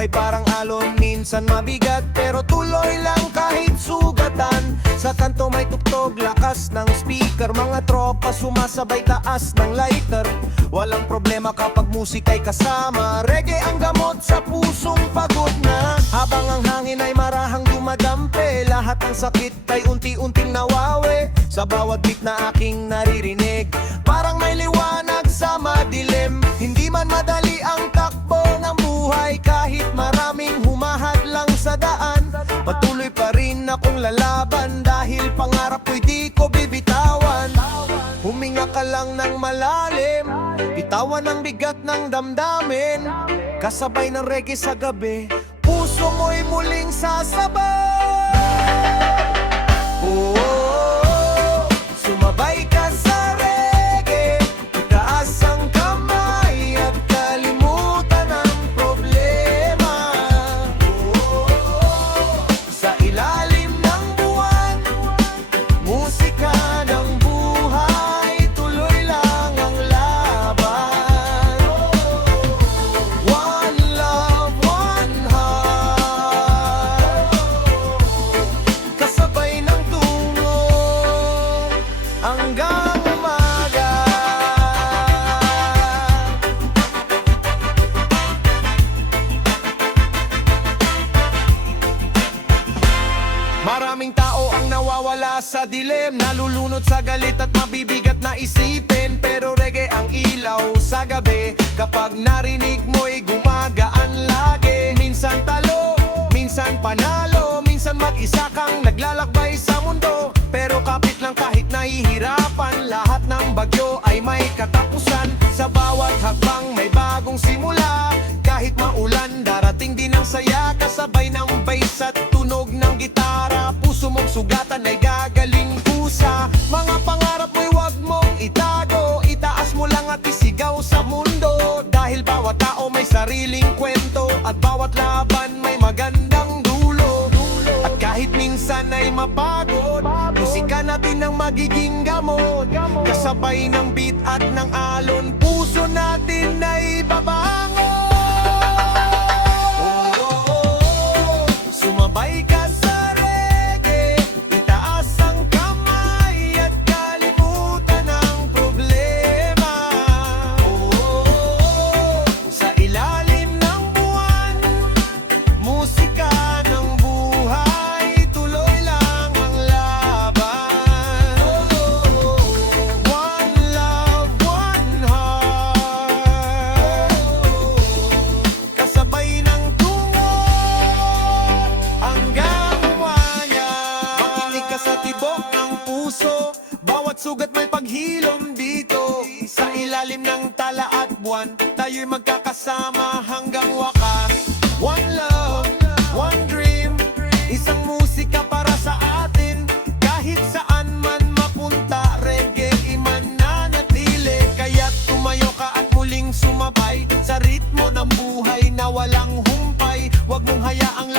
buhay parang alon, minsan mabigat pero tuloy lang kahit sugatan. Sa kanto may tugtog, lakas ng speaker, mga tropa sumasabay taas ng lighter. Walang problema kapag musik ay kasama, reggae ang gamot sa pusong pagod na. Habang ang hangin ay marahang dumadampi, lahat ng sakit ay unti-unting nawawi. Sa bawat beat na aking naririnig, parang may liwanag sa madilim. Hindi man madali ang takbo ng buhay, kahit maraming humahadlang sa daan, patuloy pa rin akong lalaban, dahil pangarap ko'y di ko bibitawan. Huminga ka lang ng malalim, bitawan ang bigat ng damdamin, kasabay ng reggae sa gabi, puso mo'y muling sasabay. Oh, sumabay ka sa reggae, itaas ang kamay at kalimutan ang problema. Oh, sa ilalim ng buwan, musika ng buhay, tuloy lang ang laban. One love, one heart, kasabay ng tungo hanggang umaga. Maraming tao ang nawawala sa dilim, nalulunod sa galit at mabibigat na isipin. Pero reggae ang ilaw sa gabi, kapag narinig mo'y gumagaan lagi. Minsan talo, minsan panalo, minsan mag-isa kang naglalakbay sa mundo. Pero kapit lang kahit nahihirapan, lahat ng bagyo ay may katapusan. Sa bawat hakbang may bagong simula, kahit maulan darating din ang saya. Kasabay ng bass at tunog ng gitara, puso mong sugatan ay gagaling pusa. Mga pangarap mo'y wag mong itago, itaas mo lang at isigaw sa mundo. Dahil bawat tao may sariling kwento, at bawat laban may magandang dulo. At kahit minsan ay mapagod, musika natin ang magiging gamot. Kasabay ng beat at ng alon, puso natin ay babangon. Sumabay ka sa reggae, itaas ang kamay at kalimutan ang problema. Sa ilalim ng buwan, musika ng buhay, tuloy lang ang laban. One love, one heart, kasabay ng tungo hanggang umanya. Makinig ka sa tibok ng puso, bawat sugat may paghilom dito. Sa ilalim ng tala at buwan, tayo'y magkakasama hanggang wakas. One love, one dream, isang musika para sa atin. Kahit saan man mapunta, reggae imananatili. Kaya't tumayo ka at muling sumabay sa ritmo ng buhay na walang humpay. Huwag mong hayaang